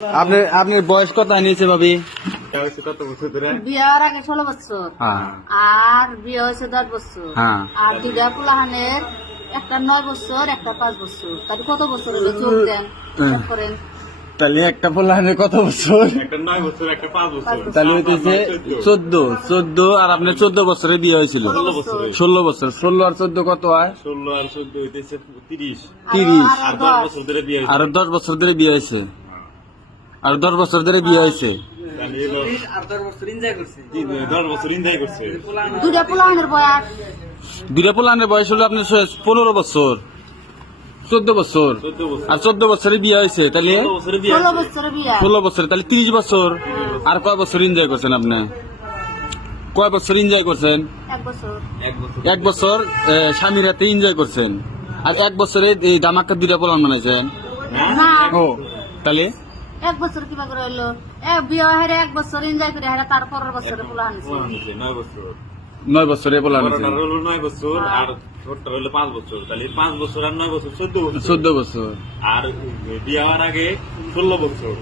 আপনার বয়স কত নিয়েছে ভাবি? বিয়ার আগে 16 বছর, আর বিয়ে হয়েছে 10 বছর, আর দুইটা পুলাহানের, একটা 9 বছর, একটা 5 বছর। তাহলে কত বছর হলো? যোগ দেন করেন। তাহলে একটা পোলাহানের কত বছর? একটা 9 বছর, একটা 5 বছর। তাহলে হইতেছে 14 আর আপনার 14 বছরে বিয়ে হয়েছিল। 16 বছর। 16 আর 14 কত হয়? 16 আর 14 হইতেছে 30। আর 10 বছর ধরে বিয়ে হয়েছে। আর 10 বছর ধরে বিয়ে হয়েছে। আর 10 বছর ধরে বিয়ে হয়েছে। 10 বছর এনজয় করছে। দুইটা পুলাহানের বয়স, দুইটা পোলাহানের বয়স হলো আপনার 15 বছর, 14 বছর, 14 বছর। আর 14 বছরে বিয়ে হয়েছে। তাহলে 16 বছরে বিয়ে 16 হয়েছে। বছরে বিয়া। 16 বছর, তাহলে 30 বছর। আর কয় বছর এনজয় করছেন আপনি? কয় বছর এনজয় করছেন? 1 বছর। 1 বছর স্বামীর হাতে এনজয় করছেন। আর 1 বছরে এই ধামাকা দুইটা পোলান বানাইছেন। না, ও তাহলে 1 বছর কিবা করে হইলো? বিয়ে হেরে 1 বছর এনজয় করে হেরে তারপরের বছরে পুলাহান হইছে। 9 বছর। 9 বছরে পোলান বড়টার হলো 9 বছর আর ছোটটার হলো 5 বছর। তাহলে 5 বছর আর 9 বছর 14 বছর। 14 বছর। আর বিয়ে হওয়ার আগে 16 বছর।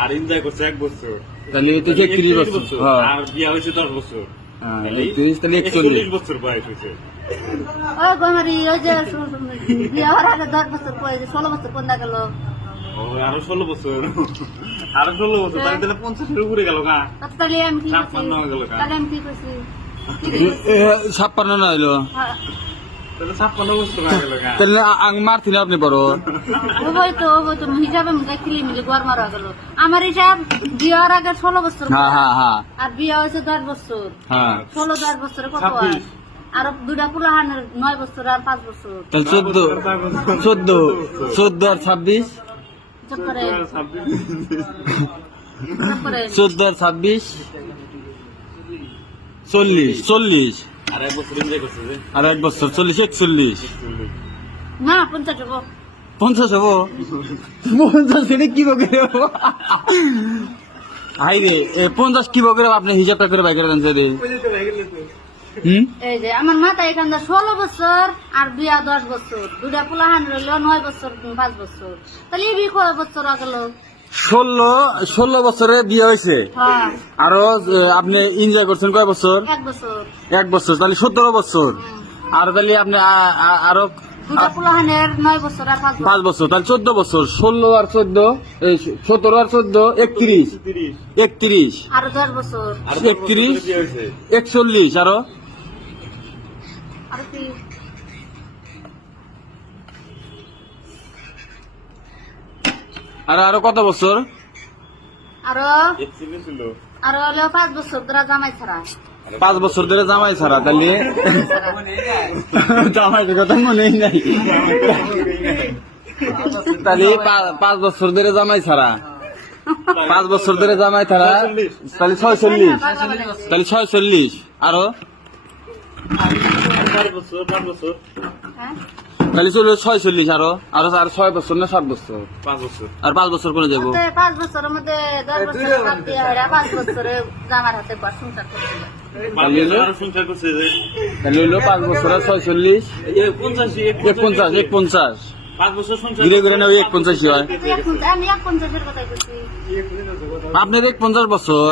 আর এনজয় করছে 1 বছর। তাহলে এটা 31 বছর। হ্যাঁ, আর বিয়ে হয়েছে 10 বছর। 30 তাহলে 41 বছর বয়স হয়েছে। ওই গমারি, ওই যে বিয়ে হওয়ার আগে 10 বছর পরে 16 বছর কোন গেল? ও আরো 16 বছর। আরো 16 বছর। তাহলে 50 এর উপরে গেল না? তাহলে আমি কি করছি? 56 হয়ে গেল না? তাহলে আমি কি করছি? 56 না হইলো? হ্যাঁ, তাহলে 56 বছর হয়ে গেল না? তাহলে মারছিল আপনি বড়? ওই তো হিসাবে খেলি মিলে গড় মারা গেল। আমার হিসাব বিয়ের আগে 16 বছর, হ্যাঁ হ্যাঁ হ্যাঁ আর বিয়ে হয়েছে 10 বছর। হ্যাঁ। 16 10 বছরে কত হয়? আর দুইটা পুলাহানের 9 বছর আর 5 বছর। তাহলে 14 আর 26, যোগ করে, যোগ করে। 14 আর 26, 40 আর 1 বছর এনজয় করছে যে। আর 1 বছর 40, 41। না 50 হবো। 50 হবো? 50 এটা কি বকে হাই রে, 50 কি বকে আপনি হিসাবটা করে বাইরে দেন রে। এই যে আমার মাথায় এখান 16 বছর আর বিয়া 10 বছর, দুইটা পুলাহান রইল 9 বছর 5 বছর। তাহলে এই বিয়ে কয় বছর গেল? 16 বছরে বিয়ে হয়েছে। হ্যাঁ, আরো আপনি এনজয় করছেন কয় বছর? 1 বছর। 1 বছর, তাহলে 17 বছর। আর তাহলে আপনি আরো দুইটা পুলাহানের 9 বছর আর 5 বছর। 5 বছর, তাহলে 14 বছর। 16 আর 14, এই 17 আর 14, 31, 31, আরো 10 বছর। আর 31, বিয়ে হয়েছে। 41, আরো আর কি? আরো কত বছর? আরো এক্সিবিশন ছিল। আরো হলো 5 বছর ধরে জামাই ছাড়া। 5 বছর ধরে জামাই ছাড়া। তাহলে জামাইয়ের কথা মনেই নাই। তাহলে 5 বছর ধরে জামাই ছাড়া, 5 বছর ধরে জামাই ছাড়া, তাহলে 46, তাহলে 46, আরো 4 বছর 5 বছর হ্যাঁ, তাহলে চলবে 46, আরো 6 বছর না 7 বছর? 5 বছর। আর 5 বছর করে যাবো। 5 বছরের মধ্যে 10 বছরের বাদ দিয়ে 5 বছরে জামার হাতে সংসার করছিল। আর সংসার করছে যে। তাহলে হইলো 5 বছর আর 46, 51, 5 বছর সংসার ঘুরে ঘুরে না ওই 51 হয়। আমি 51 কথাই বলছি। আপনার 51 বছর,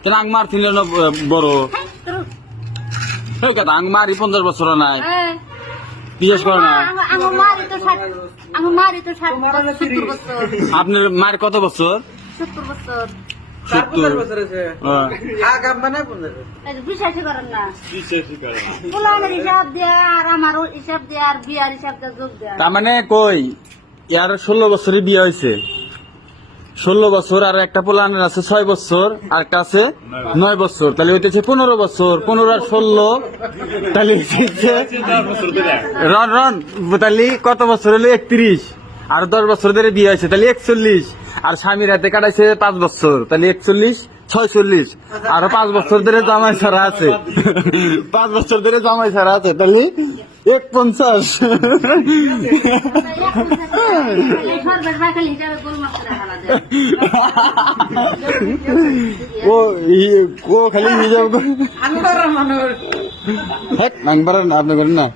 তাহলে আং মার ছিল বড় কথা, আং মারি 50 বছর নাই, বিশেষ করে না। আমার মারি তো 70 বছর। আপনার মায়ের কত বছর? 70 বছর। 70। এই যে বিশ্বাসই করেন না। বিশ্বাসই করে না। পুলানের হিসাব দিয়ে আর আমার হিসাব দিয়ে আর বিয়ার হিসাব দিয়ে যোগ দেয়। তার মানে কই ইয়ার 16 বছরে বিয়ে হয়েছে। 16 বছর, আর একটা পোলানের আছে 6 বছর, আর একটা আছে 9 বছর, তাহলে হইতেছে 15 বছর। 15 আর 16, তাহলে হইতেছে 10 বছর ধরে। রন তাহলে কত বছর হলো? 31। আর 10 বছর ধরে বিয়ে হয়েছে, তাহলে 41। আর স্বামীর হাতে কাটাইছে 5 বছর, তাহলে 41, 46। আরো 5 বছর ধরে জামাই ছাড়া আছে, 5 বছর ধরে জামাই ছাড়া আছে, তাহলে 51। সরকার বাকাল হিসাবে গোলমাল করে ফেলা যায়। ও খালি হিসাব করে। হ্যাঁ, নাংবার আপনি করেন না।